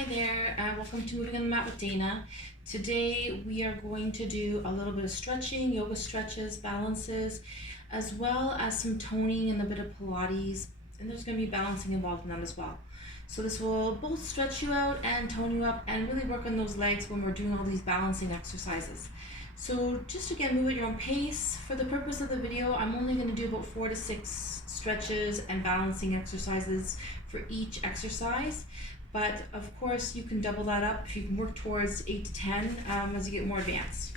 Hi there, welcome to Moving on the Mat with Dana. Today we are going to do a little bit of stretching, yoga stretches, balances, as well as some toning and a bit of Pilates, and there's going to be balancing involved in that as well. So this will both stretch you out and tone you up and really work on those legs when we're doing all these balancing exercises. So just again, move at your own pace. For the purpose of the video, I'm only going to do about 4 to 6 stretches and balancing exercises for each exercise. But of course, you can double that up if you can work towards 8 to 10 as you get more advanced.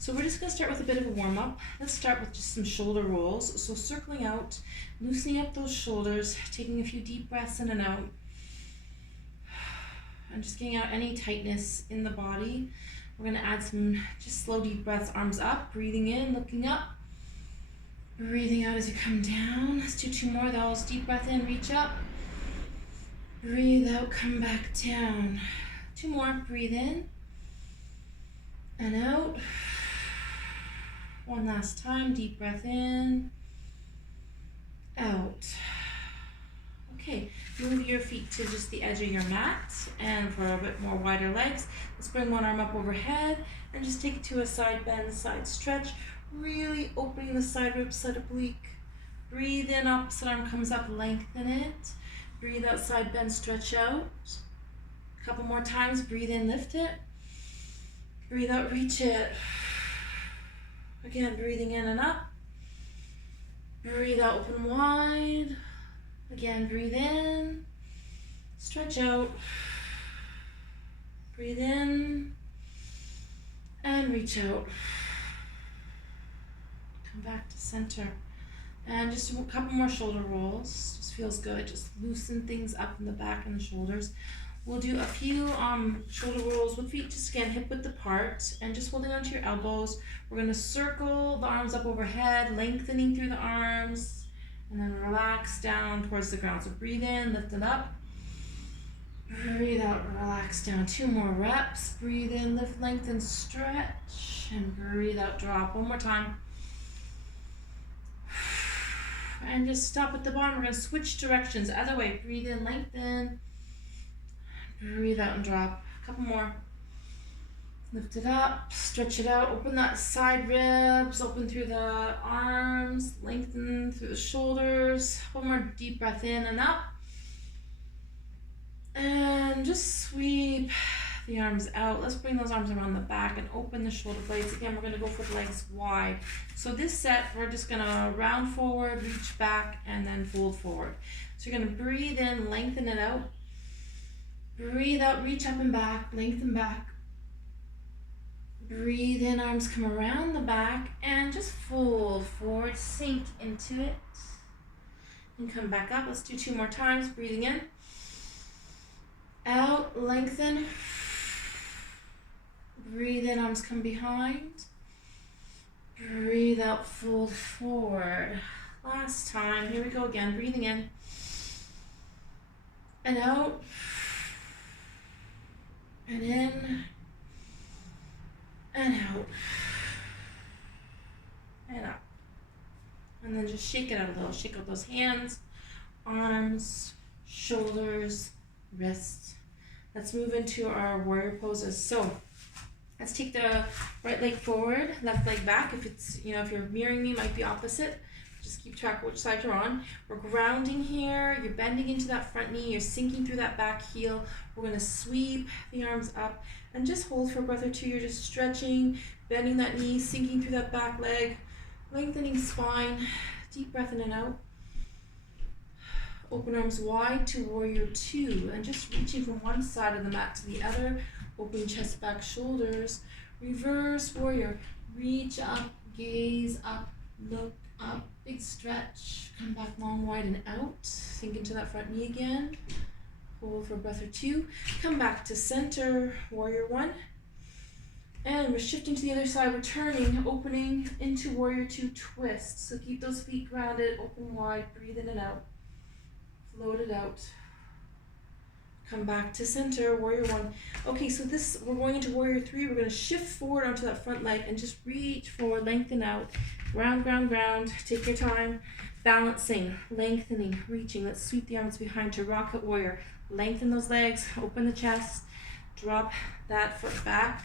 So we're just going to start with a bit of a warm-up. Let's start with just some shoulder rolls. So circling out, loosening up those shoulders, taking a few deep breaths in and out. And just getting out any tightness in the body. We're going to add some just slow deep breaths, arms up, breathing in, looking up. Breathing out as you come down. Let's do 2 more of those. Deep breath in, reach up. Breathe out, come back down. 2 more, breathe in and out. 1 last time, deep breath in, out. Okay, move your feet to just the edge of your mat, and for a bit more wider legs, let's bring one arm up overhead and just take it to a side bend, side stretch, really opening the side ribs, side oblique. Breathe in, opposite arm comes up, lengthen it. Breathe out, side bend, stretch out. A couple more times, breathe in, lift it. Breathe out, reach it. Again, breathing in and up. Breathe out, open wide. Again, breathe in, stretch out. Breathe in and reach out. Come back to center. And just a couple more shoulder rolls. Just feels good. Just loosen things up in the back and the shoulders. We'll do a few shoulder rolls with feet just again hip width apart and just holding onto your elbows. We're going to circle the arms up overhead, lengthening through the arms, and then relax down towards the ground. So breathe in, lift it up. Breathe out, relax down. 2 more reps. Breathe in, lift, lengthen, stretch, and breathe out, drop. 1 more time. And just stop at the bottom. We're going to switch directions. Other way. Breathe in, lengthen. Breathe out and drop. A couple more. Lift it up. Stretch it out. Open that side ribs. Open through the arms. Lengthen through the shoulders. 1 more deep breath in and up. And just sweep the arms out. Let's bring those arms around the back and open the shoulder blades. Again, we're going to go for the legs wide. So this set, we're just going to round forward, reach back, and then fold forward. So you're going to breathe in, lengthen it out. Breathe out, reach up and back, lengthen back. Breathe in, arms come around the back, and just fold forward, sink into it. And come back up. Let's do 2 more times. Breathing in. Out, lengthen. Breathe in, arms come behind. Breathe out, fold forward. Last time, here we go again, breathing in. And out. And in. And out. And up. And then just shake it out a little. Shake out those hands, arms, shoulders, wrists. Let's move into our warrior poses. So let's take the right leg forward, left leg back. If it's, if you're mirroring me, it might be opposite. Just keep track of which side you're on. We're grounding here. You're bending into that front knee. You're sinking through that back heel. We're going to sweep the arms up and just hold for a breath or 2. You're just stretching, bending that knee, sinking through that back leg, lengthening spine. Deep breath in and out. Open arms wide to warrior 2 and just reaching from one side of the mat to the other. Open chest, back, shoulders. Reverse warrior. Reach up, gaze up, look up, big stretch. Come back long, wide, and out. Sink into that front knee again. Hold for a breath or 2. Come back to center, warrior 1. And we're shifting to the other side. We're turning, opening into warrior 2 twist. So keep those feet grounded, open wide, breathe in and out. Float it out. Come back to center, warrior 1. Okay, so we're going into warrior 3. We're going to shift forward onto that front leg and just reach forward, lengthen out. Ground, ground, ground. Take your time. Balancing, lengthening, reaching. Let's sweep the arms behind to rocket warrior. lengthen those legs, open the chest, drop that foot back,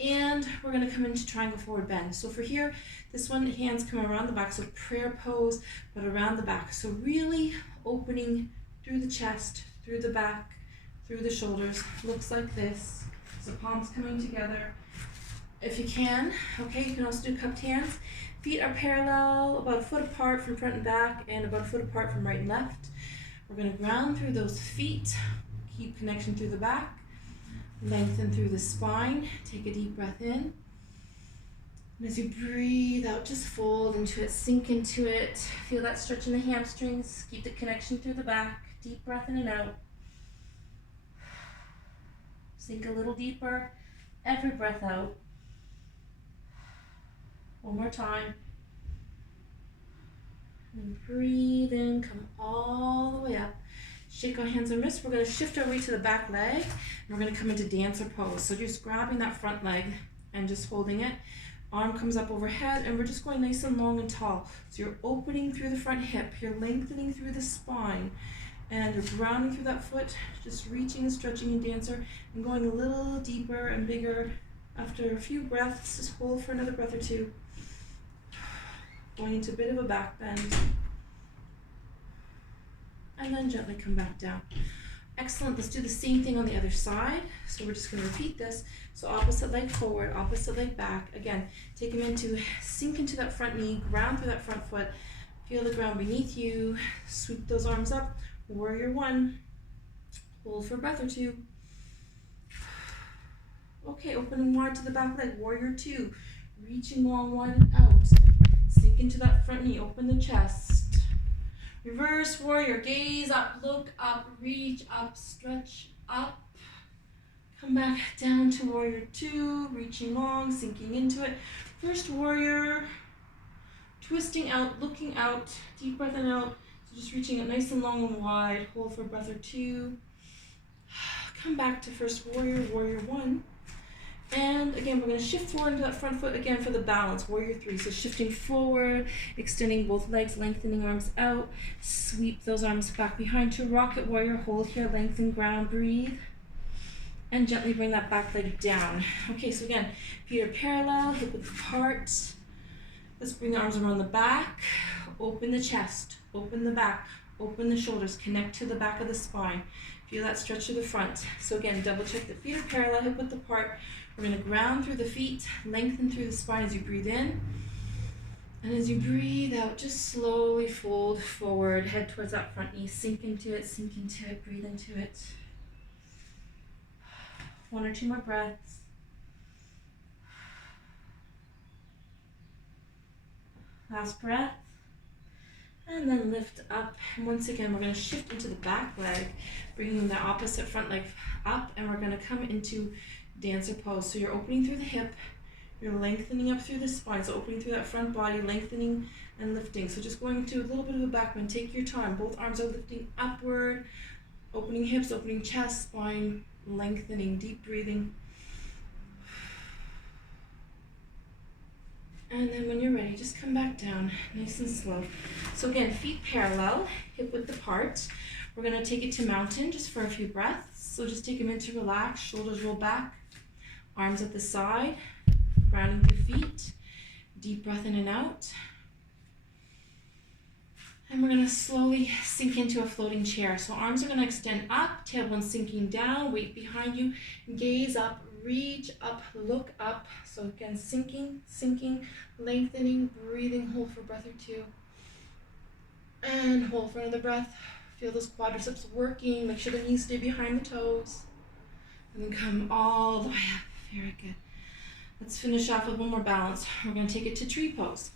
and we're gonna come into triangle forward bend. So for here, this one, hands come around the back, so prayer pose, but around the back. So really opening through the chest, through the back, through the shoulders, looks like this. So palms coming together. If you can, okay, you can also do cupped hands. Feet are parallel, about a foot apart from front and back, and about a foot apart from right and left. We're gonna ground through those feet, keep connection through the back, lengthen through the spine, take a deep breath in. And as you breathe out, just fold into it, sink into it. Feel that stretch in the hamstrings, keep the connection through the back, deep breath in and out. Sink a little deeper, every breath out. One more time. And breathe in, come all the way up. Shake our hands and wrists. We're going to shift our weight to the back leg. And we're going to come into dancer pose. So just grabbing that front leg and just holding it. Arm comes up overhead, and we're just going nice and long and tall. So you're opening through the front hip. You're lengthening through the spine. And you're grounding through that foot. Just reaching and stretching in dancer. And going a little deeper and bigger. After a few breaths, just hold for another breath or two. Going into a bit of a back bend. And then gently come back down. Excellent, let's do the same thing on the other side. So we're just gonna repeat this. So opposite leg forward, opposite leg back. Again, take them into, sink into that front knee, ground through that front foot. Feel the ground beneath you. Sweep those arms up. Warrior one. Hold for a breath or two. Okay, opening wide to the back leg. Warrior two. Reaching long, wide and out. Sink into that front knee, open the chest. Reverse warrior, gaze up, look up, reach up, stretch up. Come back down to warrior two, reaching long, sinking into it. First warrior, twisting out, looking out, deep breath in out. So just reaching it nice and long and wide. Hold for a breath or two. Come back to first warrior, warrior one. And again, we're going to shift forward into that front foot again for the balance, warrior three. So shifting forward, extending both legs, lengthening arms out. Sweep those arms back behind to rocket warrior. Hold here, lengthen ground, breathe. And gently bring that back leg down. Okay, so again, feet are parallel, hip width apart. Let's bring the arms around the back. Open the chest, open the back, open the shoulders, connect to the back of the spine. Feel that stretch to the front. So again, double check the feet are parallel, hip width apart. We're going to ground through the feet, lengthen through the spine as you breathe in. And as you breathe out, just slowly fold forward, head towards that front knee, sink into it, breathe into it. One or two more breaths. Last breath. And then lift up. And once again, we're going to shift into the back leg, bringing the opposite front leg up, and we're going to come into dancer pose. So you're opening through the hip, you're lengthening up through the spine, so opening through that front body, lengthening and lifting. So just going into a little bit of a back bend. Take your time. Both arms are lifting upward, opening hips, opening chest, spine, lengthening, deep breathing. And then when you're ready, just come back down, nice and slow. So again, feet parallel, hip width apart. We're going to take it to mountain just for a few breaths. So just take a minute to relax, shoulders roll back, arms at the side, grounding through feet, deep breath in and out. And we're going to slowly sink into a floating chair. So arms are going to extend up, tailbone sinking down, weight behind you, gaze up, reach up, look up. So again, sinking, lengthening, breathing, hold for a breath or two. And hold for another breath. Feel those quadriceps working. Make sure the knees stay behind the toes. And then come all the way up. Very good. Let's finish off with one more balance. We're going to take it to tree pose.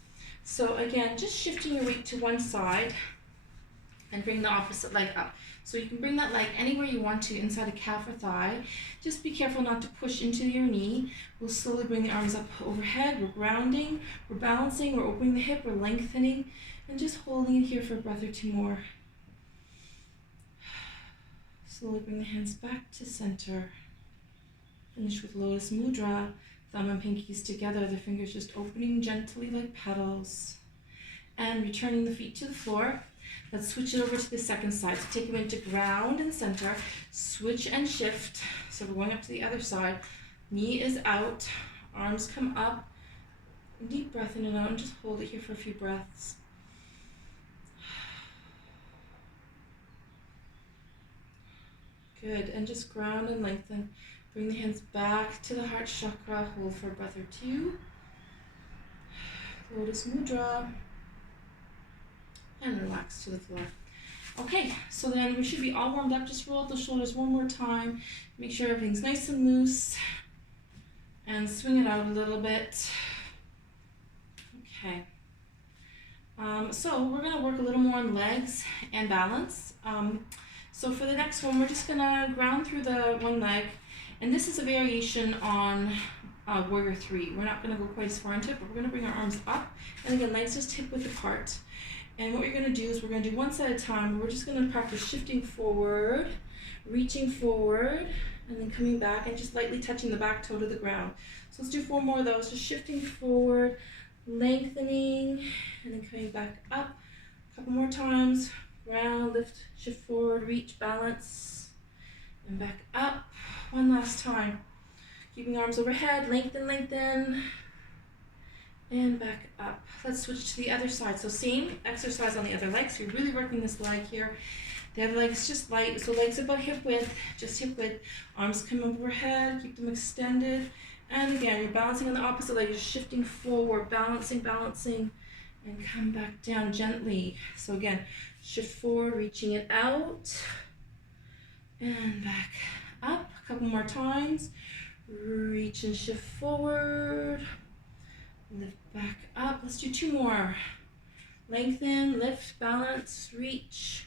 So again, just shifting your weight to one side and bring the opposite leg up. So you can bring that leg anywhere you want to, inside a calf or thigh. Just be careful not to push into your knee. We'll slowly bring the arms up overhead. We're grounding, we're balancing, we're opening the hip, we're lengthening, and just holding it here for a breath or two more. Slowly bring the hands back to center. Finish with Lotus Mudra. Thumb and pinkies together, the fingers just opening gently like petals. And returning the feet to the floor. Let's switch it over to the second side. So take them into ground and center, switch and shift. So we're going up to the other side. Knee is out, arms come up, deep breath in and out, and just hold it here for a few breaths. Good, and just ground and lengthen. Bring the hands back to the heart chakra, hold for a breath or two. Lotus Mudra. And relax to the floor. Okay, so then we should be all warmed up. Just roll out the shoulders one more time. Make sure everything's nice and loose. And swing it out a little bit. Okay. So we're going to work a little more on legs and balance. So for the next one, we're just going to ground through the one leg. And this is a variation on Warrior 3. We're not going to go quite as far into it, but we're going to bring our arms up. And again, legs just hip width apart. And what you're going to do is we're going to do one side at a time. We're just going to practice shifting forward, reaching forward, and then coming back and just lightly touching the back toe to the ground. So let's do 4 more of those. Just shifting forward, lengthening, and then coming back up. A couple more times. Ground, lift, shift forward, reach, balance, and back up. One last time. Keeping arms overhead, lengthen, lengthen, and back up. Let's switch to the other side. So same exercise on the other leg. So you're really working this leg here. The other leg is just light. So legs about hip width, just hip width. Arms come overhead, keep them extended. And again, you're balancing on the opposite leg. You're shifting forward, balancing, balancing, and come back down gently. So again, shift forward, reaching it out, and back up. A couple more times. Reach and shift forward. Lift back up. Let's do 2 more. Lengthen, lift, balance, reach.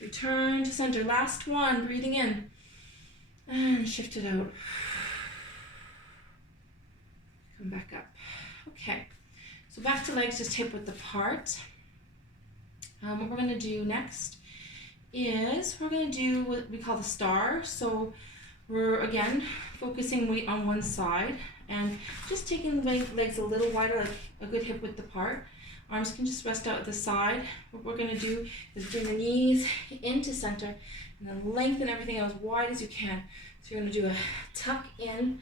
Return to center. Last one. Breathing in. And shift it out. Come back up. Okay. So back to legs, just hip width apart. What we're going to do next is we're going to do what we call the star. So we're, again, focusing weight on one side and just taking the legs a little wider, like a good hip width apart. Arms can just rest out at the side. What we're going to do is bring the knees into center and then lengthen everything out as wide as you can. So you're going to do a tuck in,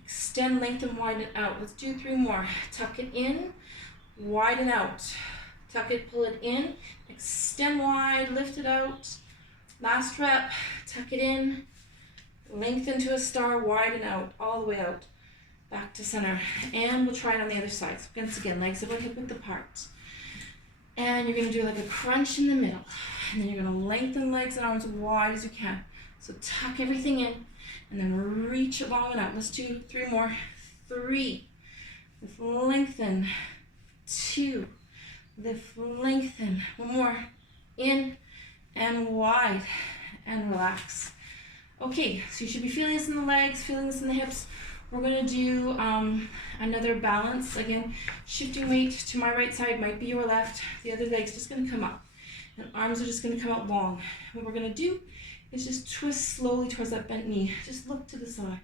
extend, lengthen, widen out. Let's do 3 more. Tuck it in, widen out. Tuck it, pull it in, extend wide, lift it out. Last rep, tuck it in, lengthen to a star, widen out, all the way out. Back to center. And we'll try it on the other side. So once again, legs about hip width apart. And you're going to do like a crunch in the middle. And then you're going to lengthen legs and arms wide as you can. So tuck everything in and then reach it long and out. Let's do 3 more. 3. Lift, lengthen. 2. Lift, lengthen. 1 more. In and wide. And relax. Okay, so you should be feeling this in the legs, feeling this in the hips. We're going to do another balance. Again, shifting weight to my right side might be your left. The other leg's just going to come up. And arms are just going to come out long. What we're going to do is just twist slowly towards that bent knee. Just look to the side.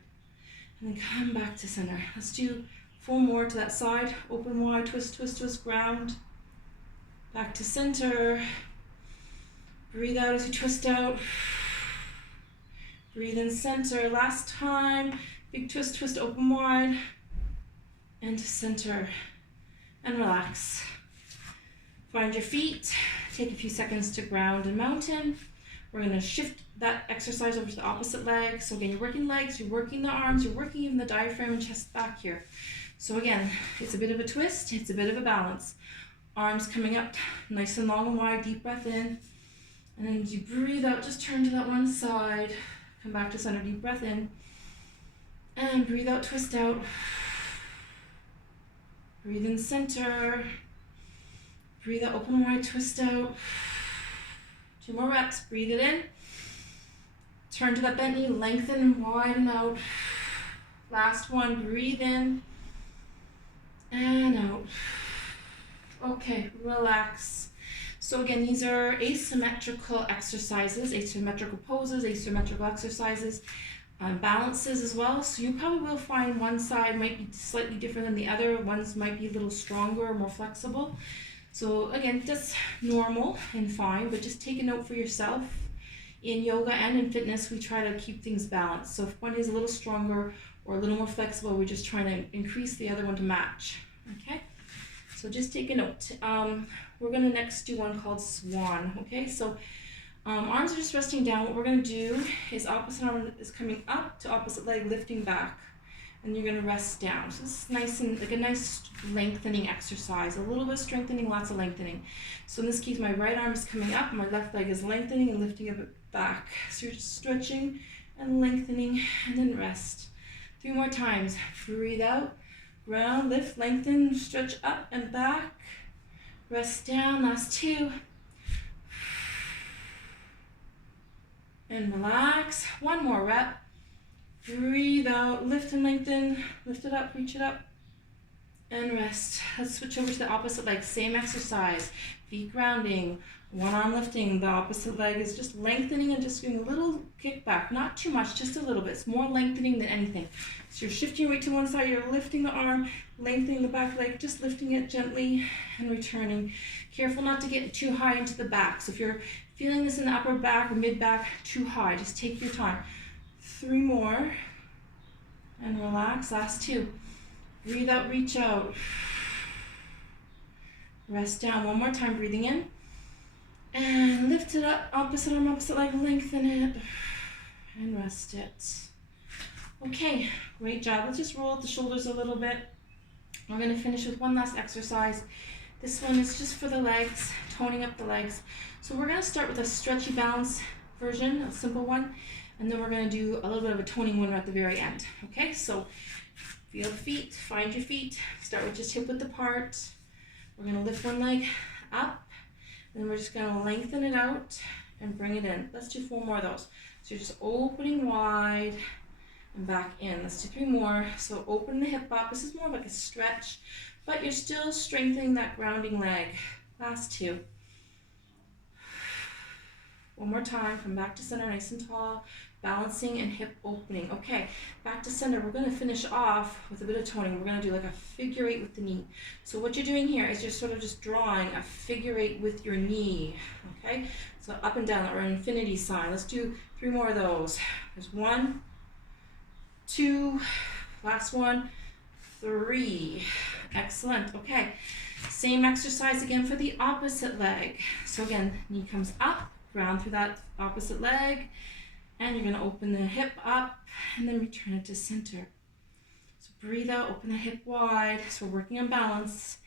And then come back to center. Let's do 4 more to that side. Open wide, twist, twist, twist, ground. Back to center. Breathe out as you twist out. Breathe in center. Last time. Big twist, twist, open wide. And to center. And relax. Find your feet. Take a few seconds to ground and mountain. We're going to shift that exercise over to the opposite leg. So again, you're working legs, you're working the arms, you're working even the diaphragm and chest back here. So again, it's a bit of a twist, it's a bit of a balance. Arms coming up nice and long and wide, deep breath in. And then as you breathe out, just turn to that one side. Come back to center, deep breath in. And breathe out, twist out. Breathe in center. Breathe out, open wide, twist out. 2 more reps, breathe it in. Turn to that bent knee, lengthen and widen out. Last one, breathe in. And out. Okay, relax. So again, these are asymmetrical exercises, asymmetrical poses, asymmetrical exercises. Balances as well, so you probably will find one side might be slightly different than the other. Ones might be a little stronger or more flexible. So again, that's normal and fine, but just take a note for yourself. In yoga and in fitness, we try to keep things balanced. So if one is a little stronger or a little more flexible, we're just trying to increase the other one to match. Okay, so just take a note. We're gonna next do one called Swan. Okay, so arms are just resting down. What we're gonna do is opposite arm is coming up to opposite leg, lifting back, and you're gonna rest down. So this is nice and like a nice lengthening exercise. A little bit of strengthening, lots of lengthening. So in this case, my right arm is coming up, my left leg is lengthening and lifting a bit back. So you're stretching and lengthening and then rest. 3 more times. Breathe out, ground, lift, lengthen, stretch up and back. Rest down, last 2. And relax. 1 more rep. Breathe out, lift and lengthen, lift it up, reach it up, and rest. Let's switch over to the opposite leg. Same exercise. Feet grounding, one arm lifting, the opposite leg is just lengthening and just doing a little kick back. Not too much, just a little bit. It's more lengthening than anything. So you're shifting your weight to one side, you're lifting the arm, lengthening the back leg, just lifting it gently and returning. Careful not to get too high into the back. So if you're feeling this in the upper back or mid back too high, just take your time. 3 more and relax. Last 2. Breathe out, reach out. Rest down. 1 more time, breathing in. And lift it up, opposite arm, opposite leg, lengthen it. And rest it. Okay, great job. Let's just roll up the shoulders a little bit. We're going to finish with one last exercise. This one is just for the legs, toning up the legs. So we're going to start with a stretchy balance version, a simple one. And then we're going to do a little bit of a toning one at the very end. Okay, so feel the feet, find your feet. Start with just hip width apart. We're going to lift one leg up. And then we're just going to lengthen it out and bring it in. Let's do 4 more of those. So you're just opening wide and back in. Let's do 3 more. So open the hip up. This is more like a stretch, but you're still strengthening that grounding leg. Last 2. 1 more time, come back to center, nice and tall, balancing and hip opening. Okay, back to center. We're going to finish off with a bit of toning. We're going to do like a figure 8 with the knee. So what you're doing here is you're sort of just drawing a figure 8 with your knee. Okay, so up and down, or an infinity sign. Let's do 3 more of those. There's 1, 2, last 1, 3. Excellent. Okay, same exercise again for the opposite leg. So again, knee comes up, ground through that opposite leg, and you're going to open the hip up and then return it to center. So breathe out, open the hip wide. So we're working on balance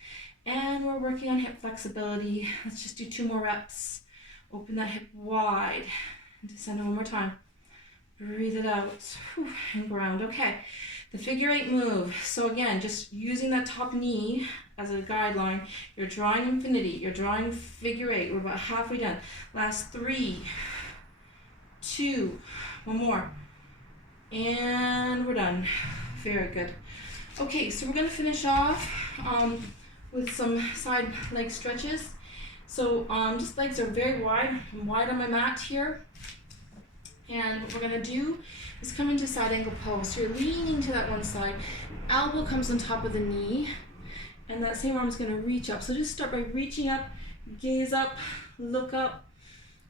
and we're working on hip flexibility. Let's just do 2 more reps. Open that hip wide and to center 1 more time. Breathe it out. Whew, and ground. Okay, the figure 8 move. So again, just using that top knee as a guideline, you're drawing infinity, you're drawing figure 8. We're about halfway done. Last 3, 2, 1 more, and we're done. Very good. Okay, so we're going to finish off with some side leg stretches. So just legs are very wide. I'm wide on my mat here. And what we're going to do is come into side angle pose. So you're leaning to that one side. Elbow comes on top of the knee. And that same arm is going to reach up. So just start by reaching up, gaze up, look up,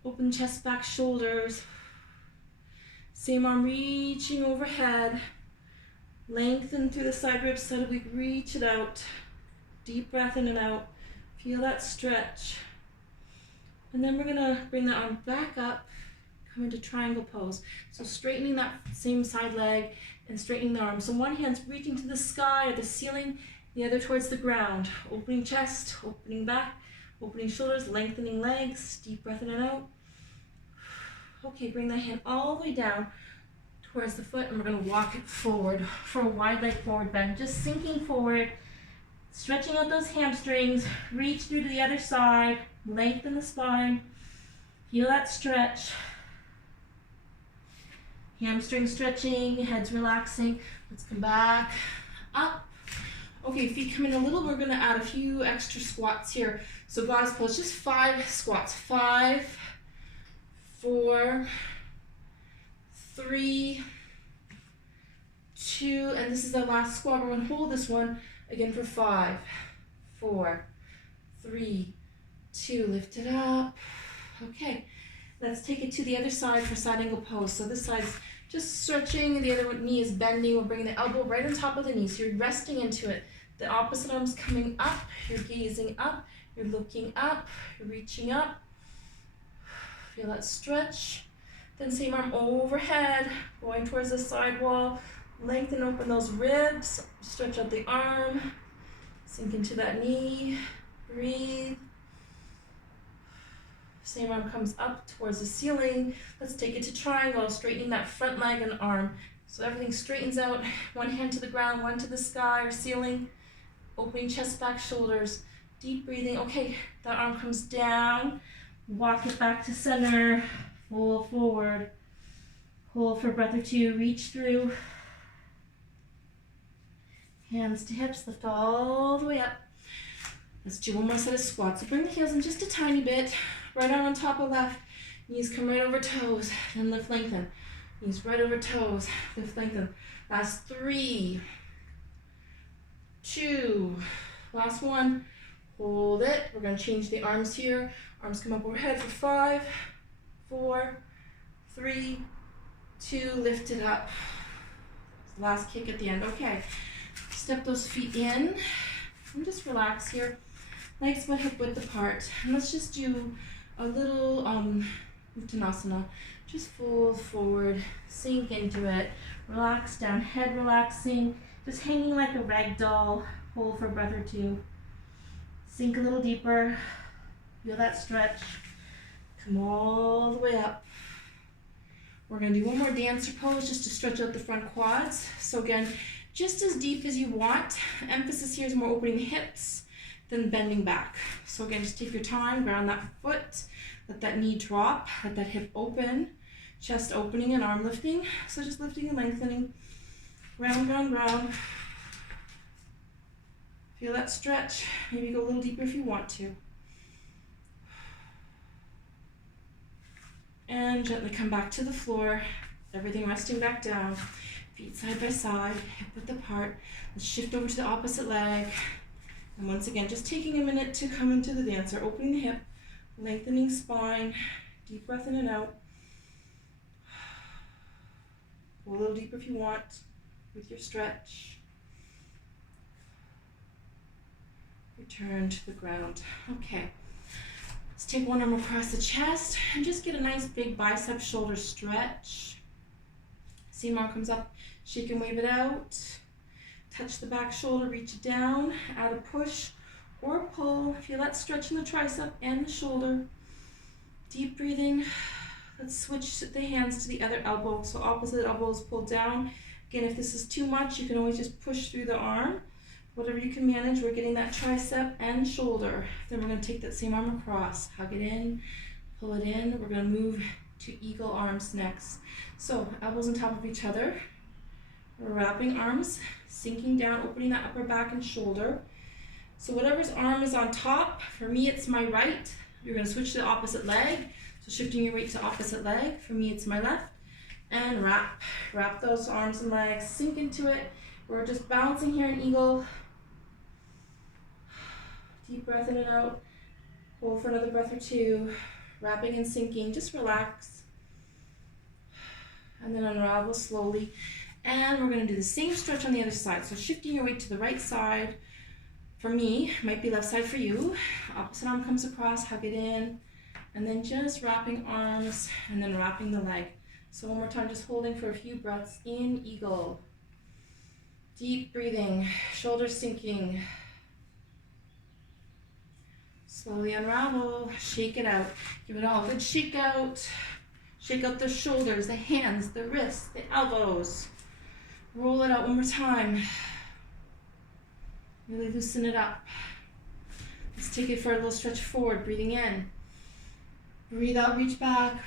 open chest, back, shoulders. Same arm reaching overhead. Lengthen through the side ribs, side oblique, reach it out. Deep breath in and out. Feel that stretch. And then we're going to bring the arm back up, come into triangle pose. So straightening that same side leg and straightening the arm. So one hand's reaching to the sky or the ceiling, the other towards the ground. Opening chest, opening back, opening shoulders, lengthening legs, deep breath in and out. Okay, bring that hand all the way down towards the foot and we're going to walk it forward for a wide leg forward bend. Just sinking forward, stretching out those hamstrings, reach through to the other side, lengthen the spine, feel that stretch. Hamstring stretching, head's relaxing. Let's come back up. Okay, feet come in a little. We're going to add a few extra squats here. So God's pose, just 5 squats. 5, 4, 3, 2, and this is our last squat. We're going to hold this one again for 5, 4, 3, 2, lift it up. Okay, let's take it to the other side for side angle pose. So this side's just stretching, the other knee is bending. We're bringing the elbow right on top of the knee, so you're resting into it. The opposite arm's coming up, you're gazing up, you're looking up, you're reaching up. Feel that stretch. Then same arm overhead, going towards the side wall. Lengthen, open those ribs, stretch out the arm, sink into that knee, breathe. Same arm comes up towards the ceiling. Let's take it to triangle, straightening that front leg and arm. So everything straightens out, one hand to the ground, one to the sky or ceiling. Opening chest, back, shoulders, deep breathing. Okay, that arm comes down, walk it back to center, fold forward. Hold for a breath or two, reach through. Hands to hips, lift all the way up. Let's do one more set of squats. So bring the heels in just a tiny bit. Right arm on top of left. Knees come right over toes, then lift, lengthen. Knees right over toes, lift, lengthen. Last 3, 2, last 1. Hold it. We're going to change the arms here. Arms come up overhead for 5, 4, 3, 2, lift it up. Last kick at the end. Okay. Step those feet in and just relax here. Legs about hip width apart. And let's just do a little Uttanasana. Just fold forward, sink into it, relax down, head relaxing, just hanging like a rag doll. Hold for a breath or two. Sink a little deeper. Feel that stretch. Come all the way up. We're going to do one more dancer pose just to stretch out the front quads. So again, just as deep as you want. Emphasis here is more opening the hips than bending back. So again, just take your time, ground that foot, let that knee drop, let that hip open, chest opening and arm lifting. So just lifting and lengthening. Round, round, round. Feel that stretch. Maybe go a little deeper if you want to. And gently come back to the floor. Everything resting back down. Feet side by side, hip width apart. Let's shift over to the opposite leg. And once again, just taking a minute to come into the dancer. Opening the hip, lengthening spine. Deep breath in and out. Go a little deeper if you want with your stretch. Return to the ground. Okay. Let's take one arm across the chest and just get a nice big bicep shoulder stretch. Same arm comes up, shake and wave it out. Touch the back shoulder, reach it down, add a push or pull. Feel that stretch in the tricep and the shoulder. Deep breathing. Let's switch the hands to the other elbow. So opposite elbow is pulled down. Again, if this is too much, you can always just push through the arm. Whatever you can manage, we're getting that tricep and shoulder. Then we're going to take that same arm across, hug it in, pull it in. We're going to move to eagle arms next. So elbows on top of each other. We're wrapping arms, sinking down, opening that upper back and shoulder. So whatever's arm is on top, for me it's my right. You're going to switch to the opposite leg. So shifting your weight to opposite leg. For me it's my left. And wrap. Wrap those arms and legs, sink into it. We're just bouncing here in eagle. Deep breath in and out. Hold for another breath or two. Wrapping and sinking. Just relax. And then unravel slowly. And we're going to do the same stretch on the other side. So shifting your weight to the right side. For me, might be left side for you. Opposite arm comes across, hug it in. And then just wrapping arms and then wrapping the leg. So one more time, just holding for a few breaths in eagle. Deep breathing, shoulders sinking. Slowly unravel, shake it out. Give it all a good shake out. Shake out the shoulders, the hands, the wrists, the elbows. Roll it out one more time. Really loosen it up. Let's take it for a little stretch forward, breathing in. Breathe out, reach back.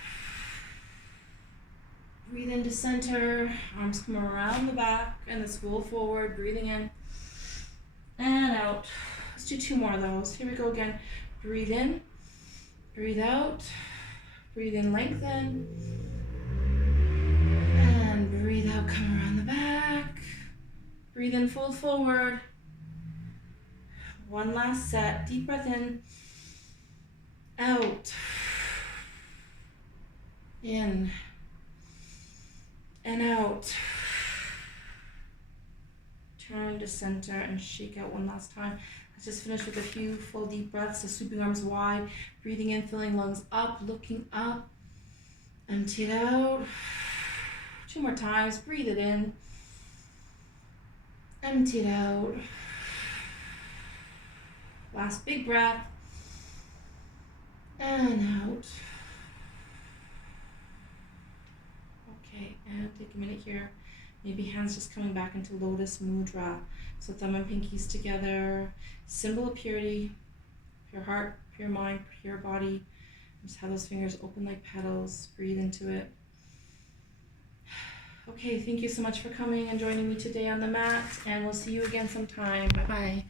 Breathe into center. Arms come around the back and let's roll forward, breathing in and out. Let's do 2 more of those. Here we go again. Breathe in, breathe out, breathe in, lengthen, and breathe out, come around the back. Breathe in, fold forward. One last set. Deep breath in, out, in, and out. Turn to center and shake out one last time. Let's just finish with a few full deep breaths. So sweeping arms wide, breathing in, filling lungs up, looking up. Empty it out. 2 more times. Breathe it in. Empty it out. Last big breath. And out. Okay, and take a minute here. Maybe hands just coming back into Lotus Mudra. So thumb and pinkies together. Symbol of purity. Pure heart, pure mind, pure body. Just have those fingers open like petals. Breathe into it. Okay, thank you so much for coming and joining me today on the mat. And we'll see you again sometime. Bye-bye.